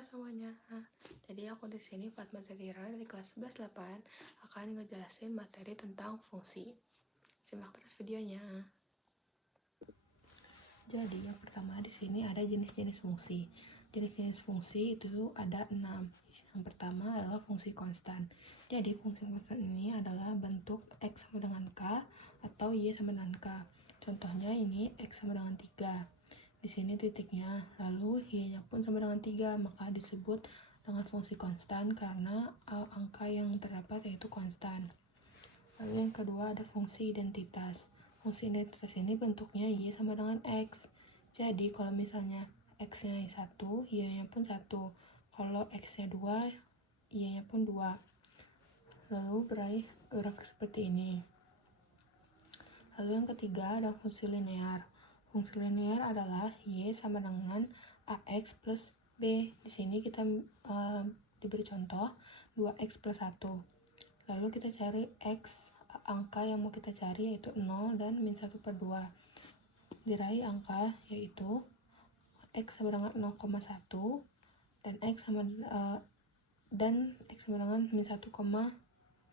semuanya. Jadi aku di sini Fatma Zadira dari kelas 11-8 akan ngejelasin materi tentang fungsi. Simak terus videonya. Jadi yang pertama di sini ada jenis-jenis fungsi. Jenis-jenis fungsi itu ada 6. Yang pertama adalah fungsi konstan. Jadi fungsi konstan ini adalah bentuk X sama dengan K atau Y sama dengan K. Contohnya ini X sama dengan 3. Di sini titiknya, lalu Y-nya pun sama dengan 3, maka disebut dengan fungsi konstan karena angka yang terdapat yaitu konstan. Lalu yang kedua ada fungsi identitas. Fungsi identitas ini bentuknya Y sama dengan X. Jadi kalau misalnya X-nya 1, Y-nya pun 1. Kalau X-nya 2, Y-nya pun 2. Lalu grafik seperti ini. Lalu yang ketiga ada fungsi linear. Fungsi linear adalah Y sama dengan AX plus B. Di sini kita diberi contoh 2X plus 1. Lalu kita cari X, angka yang mau kita cari yaitu 0 dan min 1 per 2. Diraih angka yaitu X sama dengan 0,1 dan X sama dengan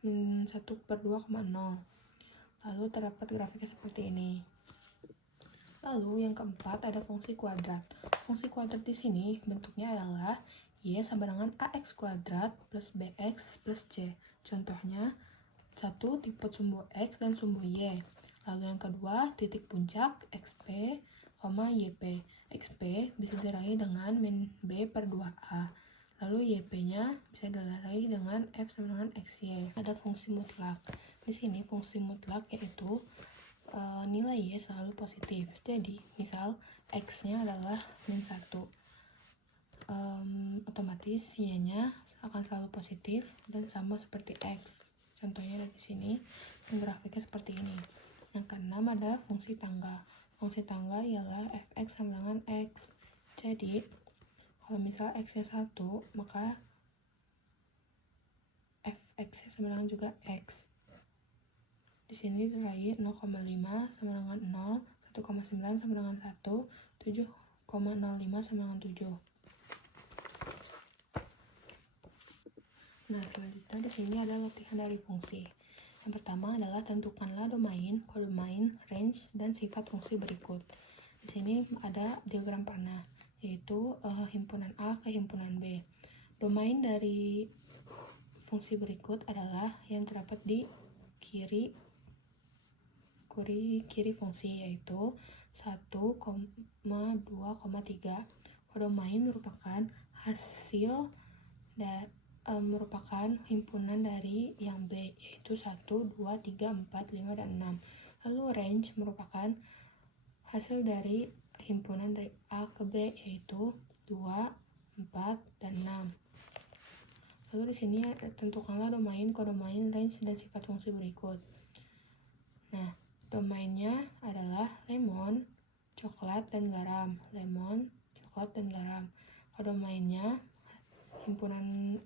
min 1 per 2,0. Lalu terdapat grafiknya seperti ini. Lalu yang keempat ada fungsi kuadrat. Fungsi kuadrat di sini bentuknya adalah Y sama dengan AX kuadrat plus BX plus C. Contohnya 1 tipe sumbu X dan sumbu Y. Lalu yang kedua titik puncak XP, YP. XP bisa diraih dengan min B per 2A. Lalu YP-nya bisa diraih dengan F sama dengan XY. Ada fungsi mutlak. Di sini fungsi mutlak yaitu nilai Y selalu positif. Jadi, misal X-nya adalah min 1. Otomatis Y-nya akan selalu positif dan sama seperti X. Contohnya dari sini, grafiknya seperti ini. Yang keenam ada fungsi tangga. Fungsi tangga ialah fx sama dengan X. Jadi, kalau misal X-nya 1, maka fx-nya sama dengan juga X. Di sini diraih 0,5 sama dengan 0, 1,9 sama dengan 1, 7,05 sama dengan 7. Nah, selanjutnya di sini ada latihan dari fungsi. Yang pertama adalah tentukanlah domain, kodomain, range, dan sifat fungsi berikut. Di sini ada diagram panah, yaitu himpunan A ke himpunan B. Domain dari fungsi berikut adalah yang terdapat di kiri fungsi, yaitu 1,2,3. Kodomain merupakan hasil merupakan himpunan dari yang B, yaitu 1, 2, 3, 4, 5, dan 6. Lalu range merupakan hasil dari himpunan dari A ke B, yaitu 2, 4, dan 6. Lalu di sini tentukanlah domain, kodomain, range, dan sifat fungsi berikut. Nah, domainnya adalah lemon, coklat, dan garam. Lemon, coklat, dan garam. Kodomainnya himpunan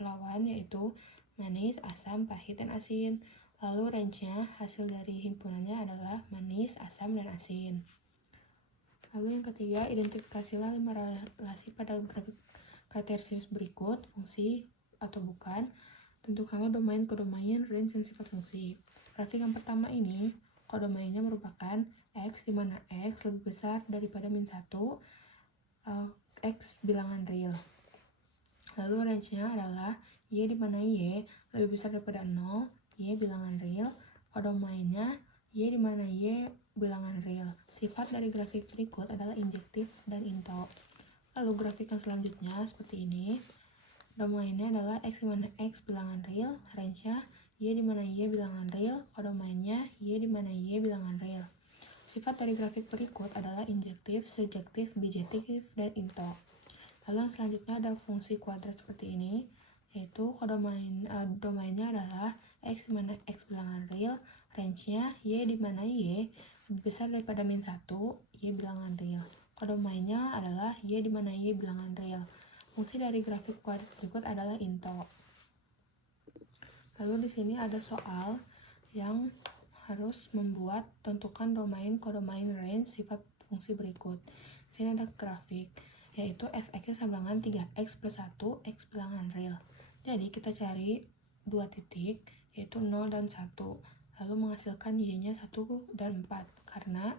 lawan yaitu manis, asam, pahit, dan asin. Lalu range-nya hasil dari himpunannya adalah manis, asam, dan asin. Lalu yang ketiga, identifikasilah 5 relasi pada grafik kartesius berikut, fungsi atau bukan. Tentukanlah domain, kodomain, range, dan sifat fungsi. Grafik yang pertama ini, kodomainnya merupakan X, di mana X lebih besar daripada min 1, X bilangan real. Lalu range-nya adalah Y di mana Y lebih besar daripada 0, Y bilangan real. Kodomainnya Y di mana Y bilangan real. Sifat dari grafik berikut adalah injektif dan into. Lalu grafik yang selanjutnya seperti ini. Domainnya adalah X di mana X bilangan real, range-nya Y di mana Y bilangan real, kodomainnya Y di mana Y bilangan real. Sifat dari grafik berikut adalah injektif, surjektif, bijektif, dan into. Lalu yang selanjutnya ada fungsi kuadrat seperti ini, yaitu domainnya adalah X di mana X bilangan real, range-nya Y di mana Y lebih besar daripada min 1, Y bilangan real. Kodomainnya adalah Y di mana Y bilangan real. Fungsi dari grafik kuadrat berikut adalah into. Lalu di sini ada soal yang harus membuat tentukan domain, kodomain, range, sifat fungsi berikut. Di sini ada grafik. yaitu f(x) sama dengan 3x plus 1 x bilangan real. Jadi kita cari dua titik, yaitu 0 dan 1, lalu menghasilkan y-nya 1 dan 4, karena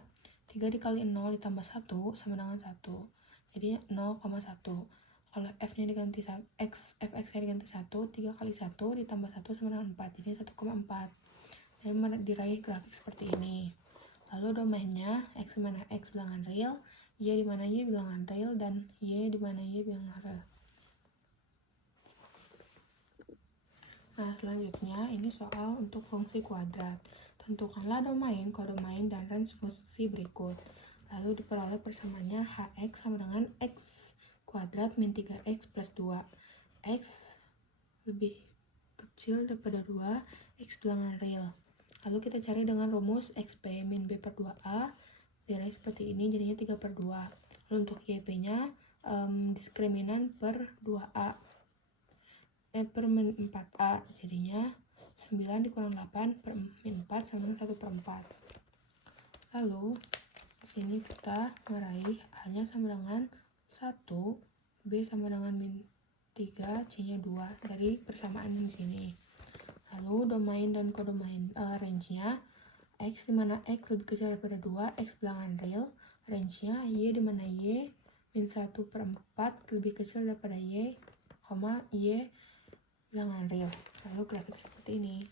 3 dikali 0 ditambah 1 sama dengan 1, jadi 0,1. Kalau f-nya diganti fx-nya diganti 1, 3 kali 1 ditambah 1 sama dengan 4, jadi 1,4. Jadi diraih grafik seperti ini. Lalu domainnya x di mana x bilangan real, y di mana y bilangan real, dan y di mana y bilangan real. Nah, selanjutnya ini soal untuk fungsi kuadrat. Tentukanlah domain, kodomain, dan range fungsi berikut. Lalu diperoleh persamaannya hx sama dengan x kuadrat min 3x plus 2. X lebih kecil daripada 2, x bilangan real. Lalu kita cari dengan rumus xp min b per 2a, diraih seperti ini, jadinya 3/2. Lalu untuk yp-nya diskriminan per 2a. Per min 4a, jadinya 9 dikurang 8 per min 4 sama dengan 1/4. Lalu di sini kita meraih a-nya sama dengan 1, b sama dengan min 3, c-nya 2 dari persamaan di sini. Lalu domain dan kodomain range-nya x di mana x lebih kecil daripada 2, x bilangan real. Range-nya y di mana y min 1/4 lebih kecil daripada y, y bilangan real. Lalu grafik seperti ini.